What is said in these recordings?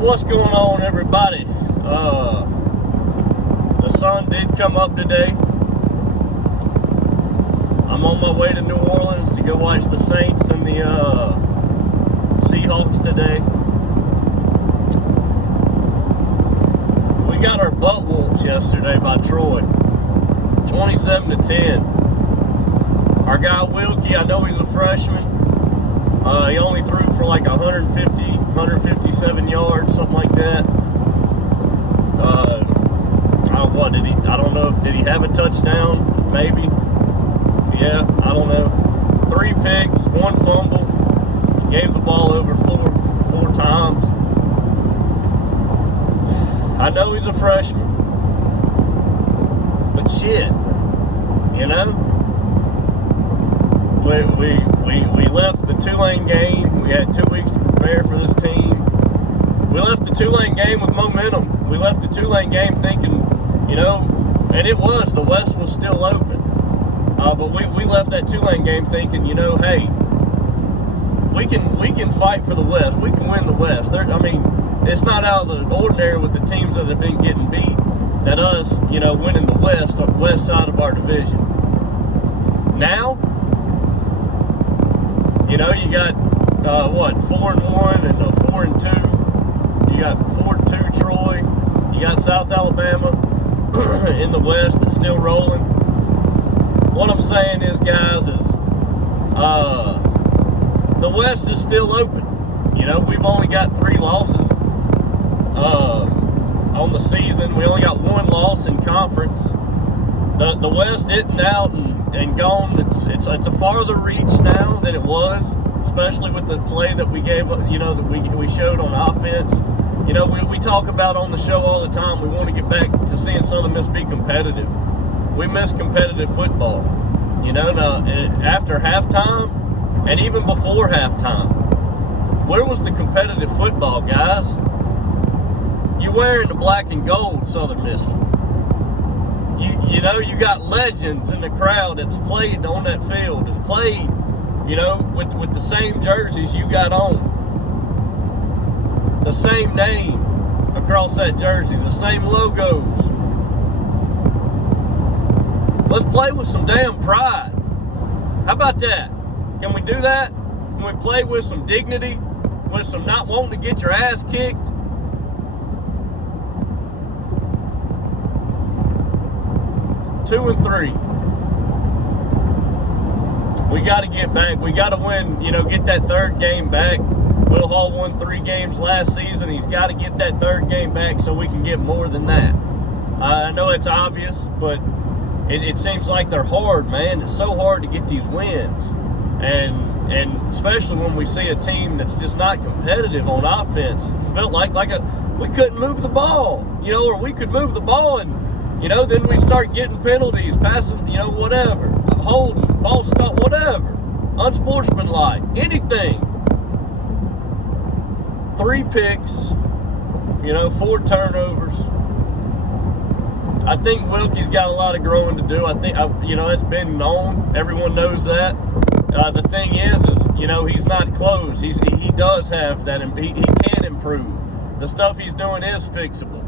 What's going on, everybody? The sun did come up today. I'm on my way to New Orleans to go watch the Saints and the Seahawks today. We got our butt whooped yesterday by Troy, 27-10. Our guy Wilkie, I know he's a freshman. He only threw for like 157 yards, something like that. I don't know if did he have a touchdown? Maybe. Yeah, I don't know. 3 picks, 1 fumble. He gave the ball over four times. I know he's a freshman, but shit, you know. We left the Tulane game. We had 2 weeks to prepare for this team. We left the Tulane game with momentum. We left the Tulane game thinking, you know, and the West was still open. But we left that Tulane game thinking, you know, hey, we can fight for the West. We can win the West. It's not out of the ordinary with the teams that have been getting beat that us, you know, winning the West on the west side of our division. Now, you know, you got 4-1 and 4-2. You got 4-2 Troy. You got South Alabama in the West that's still rolling. What I'm saying is, guys, is the West is still open. You know, we've only got 3 losses on the season. We only got 1 loss in conference. The West isn't out and gone. It's a farther reach now than it was, especially with the play that we gave, you know, that we showed on offense. You know, we talk about on the show all the time, we want to get back to seeing Southern Miss be competitive. We miss competitive football. You know, now, after halftime and even before halftime, where was the competitive football, guys? You're wearing the black and gold, Southern Miss. You know, you got legends in the crowd that's played on that field and played, you know, with the same jerseys you got on. The same name across that jersey, the same logos. Let's play with some damn pride. How about that? Can we do that? Can we play with some dignity? With some not wanting to get your ass kicked? Two and 3. We got to get back. We got to win, you know, get that 3rd game back. Will Hall won 3 games last season. He's got to get that 3rd game back so we can get more than that. I know it's obvious, but it seems like they're hard, man. It's so hard to get these wins. And especially when we see a team that's just not competitive on offense. It felt like we couldn't move the ball, you know, or we could move the ball and, you know, then we start getting penalties, passing, you know, whatever, holding, false start, whatever, unsportsmanlike, anything. 3 picks, you know, 4 turnovers. I think Wilkie's got a lot of growing to do. You know, it's been known. Everyone knows that. The thing is, you know, he's not closed. He does have that. He can improve. The stuff he's doing is fixable.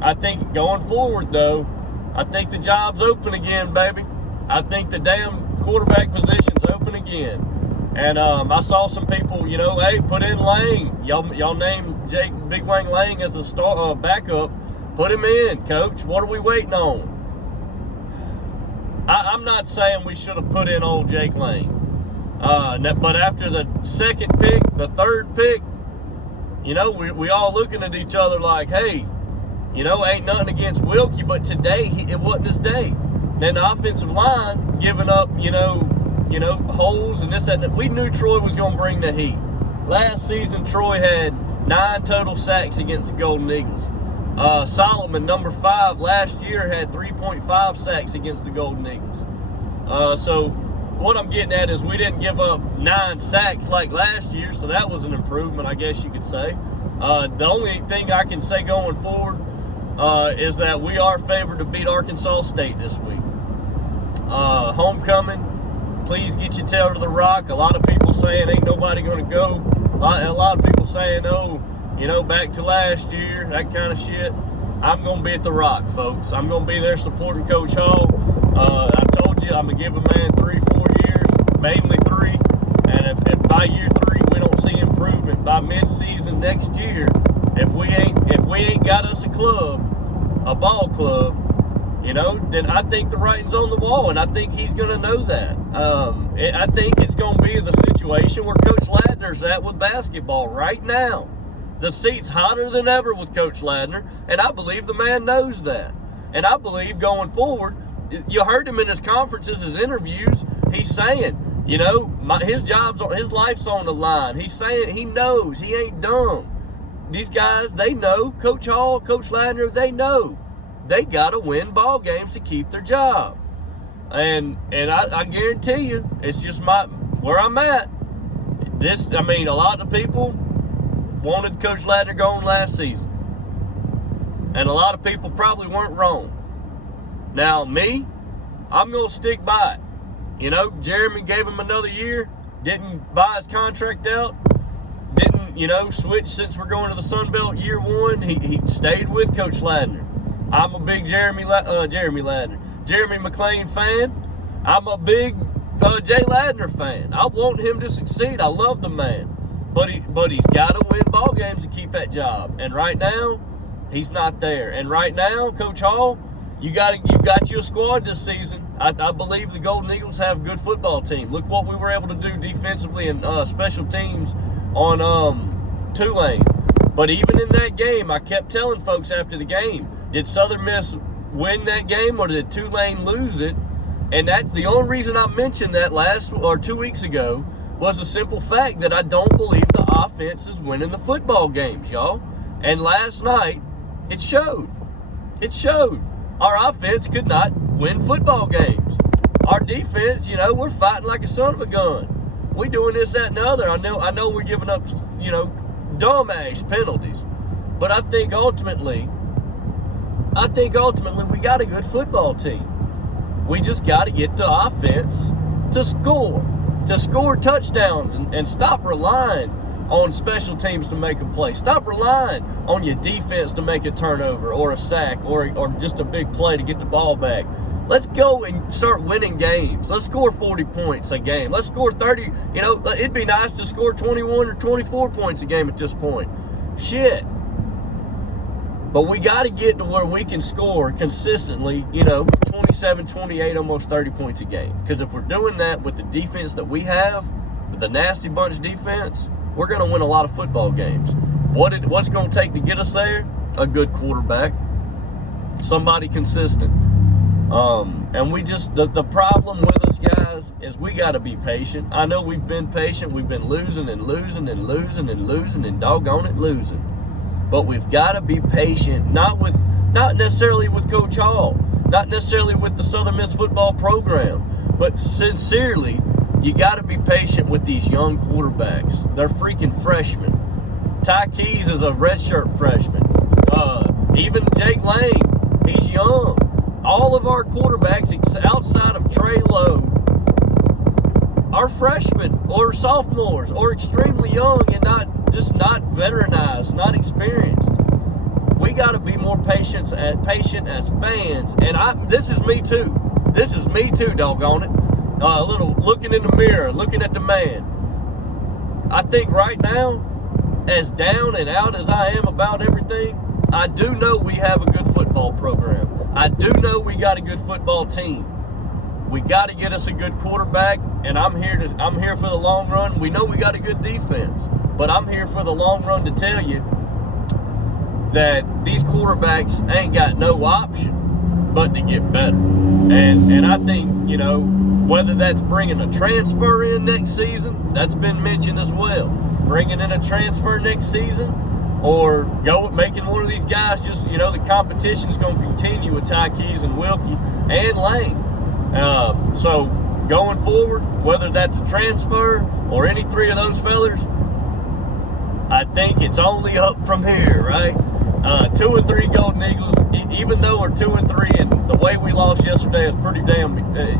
I think going forward, though, I think the job's open again, baby. I think the damn quarterback position's open again. And I saw some people, you know, hey, put in Lang. Y'all named Jake Big Wang Lang as the backup. Put him in, coach. What are we waiting on? I'm not saying we should have put in old Jake Lang. But after the 2nd pick, the 3rd pick, you know, we all looking at each other like, hey, you know, ain't nothing against Wilkie, but today it wasn't his day. And then the offensive line giving up, you know, holes and this, that, and that. We knew Troy was going to bring the heat. Last season, Troy had 9 total sacks against the Golden Eagles. Solomon, number 5, last year had 3.5 sacks against the Golden Eagles. So what I'm getting at is we didn't give up 9 sacks like last year, so that was an improvement, I guess you could say. The only thing I can say going forward is that we are favored to beat Arkansas State this week. Homecoming, please get your tail to the rock. A lot of people saying ain't nobody going to go. A lot of people saying, oh, back to last year, that kind of shit, I'm going to be at the Rock, folks. I'm going to be there supporting Coach Hall. I told you I'm going to give a man 3-4 years, mainly 3. And if by year 3 we don't see improvement by mid-season next year, if we ain't got us a ball club, then I think the writing's on the wall, and I think he's going to know that. I think it's going to be the situation where Coach Ladner's at with basketball right now. The seat's hotter than ever with Coach Ladner, and I believe the man knows that. And I believe going forward, you heard him in his conferences, his interviews, he's saying, his life's on the line. He's saying he knows, he ain't dumb. These guys, they know, Coach Hall, Coach Ladner, they know. They got to win ball games to keep their job. And I guarantee you, it's just where I'm at. A lot of people wanted Coach Ladner gone last season. And a lot of people probably weren't wrong. Now, me, I'm going to stick by it. Jeremy gave him another year, didn't buy his contract out, didn't, switch since we're going to the Sun Belt year 1. He stayed with Coach Ladner. I'm a big Jeremy McClain fan. I'm a big Jay Ladner fan. I want him to succeed. I love the man. But he's got to win ball games to keep that job. And right now, he's not there. And right now, Coach Hall, you got you a squad this season. I believe the Golden Eagles have a good football team. Look what we were able to do defensively and special teams on Tulane. But even in that game, I kept telling folks after the game, did Southern Miss win that game or did Tulane lose it? And that's the only reason I mentioned that 2 weeks ago was the simple fact that I don't believe the offense is winning the football games, y'all. And last night, it showed. It showed. Our offense could not win football games. Our defense, we're fighting like a son of a gun. We doing this, that, and the other. I know we're giving up, dumbass penalties. But I think ultimately we got a good football team. We just got to get the offense to score touchdowns and stop relying on special teams to make a play. Stop relying on your defense to make a turnover or a sack or just a big play to get the ball back. Let's go and start winning games. Let's score 40 points a game. Let's score 30. It'd be nice to score 21 or 24 points a game at this point. Shit. But we got to get to where we can score consistently, 27, 28, almost 30 points a game. Because if we're doing that with the defense that we have, with the nasty bunch defense, we're going to win a lot of football games. What's going to take to get us there? A good quarterback. Somebody consistent. And we just, the problem with us, guys, is we got to be patient. I know we've been patient. We've been losing and losing and losing and losing and doggone it losing. But we've got to be patient, not necessarily with Coach Hall, not necessarily with the Southern Miss football program, but sincerely, you got to be patient with these young quarterbacks. They're freaking freshmen. Ty Keys is a redshirt freshman. Even Jake Lane, he's young. All of our quarterbacks outside of Trey Lowe are freshmen or sophomores or extremely young and not veteranized, not experienced. We got to be more patient as fans. And this is me too. This is me too, doggone it. A little looking in the mirror, looking at the man. I think right now, as down and out as I am about everything, I do know we have a good football program. I do know we got a good football team. We got to get us a good quarterback, and I'm here for the long run. We know we got a good defense, but I'm here for the long run to tell you that these quarterbacks ain't got no option but to get better. And I think, whether that's bringing a transfer in next season, that's been mentioned as well. Bringing in a transfer next season, or making one of these guys just, the competition's going to continue with Ty Keys and Wilkie and Lane. So going forward, whether that's a transfer or any three of those fellers, I think it's only up from here, right? 2-3 Golden Eagles, even though we're 2-3, and the way we lost yesterday is pretty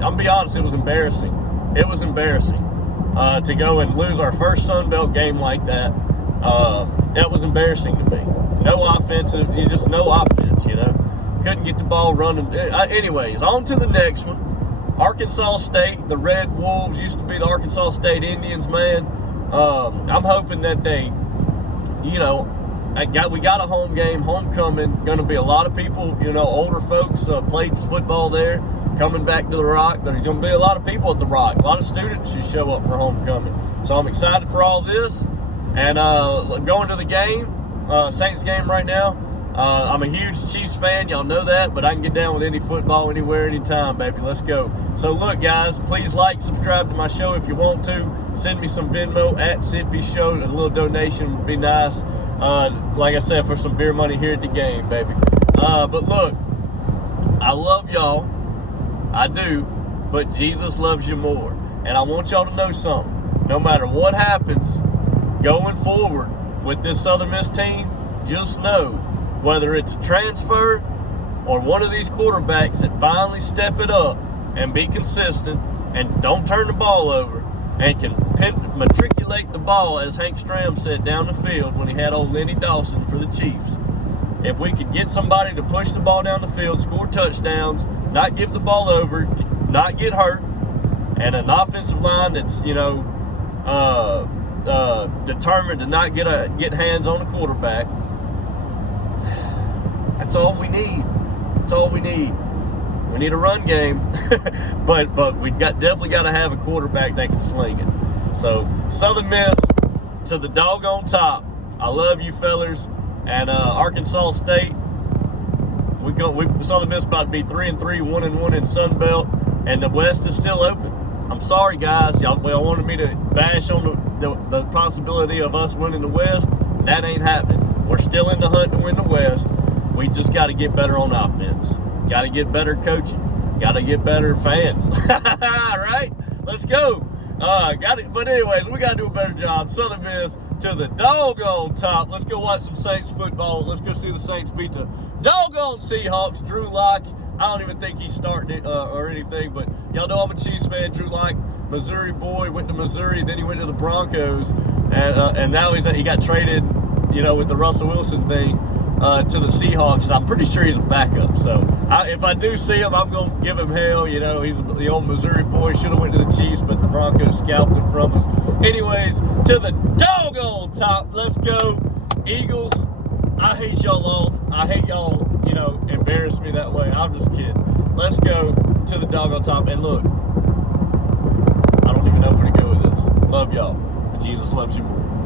I'll be honest, it was embarrassing. It was embarrassing to go and lose our first Sun Belt game like that. that was embarrassing to me. No offense, just no offense, you know. Couldn't get the ball running. Anyways, on to the next one. Arkansas State, the Red Wolves, used to be the Arkansas State Indians, man. I'm hoping that they, you know, we got a home game, homecoming. Going to be a lot of people, you know, older folks played football there, coming back to the Rock. There's going to be a lot of people at the Rock. A lot of students should show up for homecoming. So I'm excited for all this. And going to the game, Saints game right now. I'm a huge Chiefs fan, y'all know that, but I can get down with any football, anywhere, anytime, baby. Let's go. So look, guys, please like, subscribe to my show if you want to. Send me some Venmo at Sippy Show. A little donation would be nice. Like I said, for some beer money here at the game, baby. But look, I love y'all. I do, but Jesus loves you more. And I want y'all to know something. No matter what happens going forward with this Southern Miss team, just know, whether it's a transfer or one of these quarterbacks that finally step it up and be consistent and don't turn the ball over and can matriculate the ball, as Hank Stram said, down the field when he had old Lenny Dawson for the Chiefs. If we could get somebody to push the ball down the field, score touchdowns, not give the ball over, not get hurt, and an offensive line that's, you know, determined to not get hands on the quarterback, that's all we need. That's all we need. We need a run game, but we definitely got to have a quarterback that can sling it. So Southern Miss to the doggone top. I love you fellers. And Arkansas State, Southern Miss about to be 3-3, 1-1 in Sun Belt, and the West is still open. I'm sorry, guys. Y'all wanted me to bash on the possibility of us winning the West. That ain't happening. We're still in the hunt to win the West. We just got to get better on offense. Got to get better coaching. Got to get better fans. All right? Let's go. But anyways, we got to do a better job. Southern Miss to the doggone top. Let's go watch some Saints football. Let's go see the Saints beat the doggone Seahawks. Drew Lock, I don't even think he's starting it or anything, but y'all know I'm a Chiefs fan. Drew Lock, Missouri boy, went to Missouri, then he went to the Broncos, and now he got traded, you know, with the Russell Wilson thing, to the Seahawks, and I'm pretty sure he's a backup. So if I do see him, I'm going to give him hell. You know, he's the old Missouri boy. Should have went to the Chiefs, but the Broncos scalped him from us. Anyways, to the doggone top. Let's go. Eagles, I hate y'all lost. I hate y'all, you know, embarrass me that way. I'm just kidding. Let's go to the doggone top. And look, I don't even know where to go with this. Love y'all. Jesus loves you more.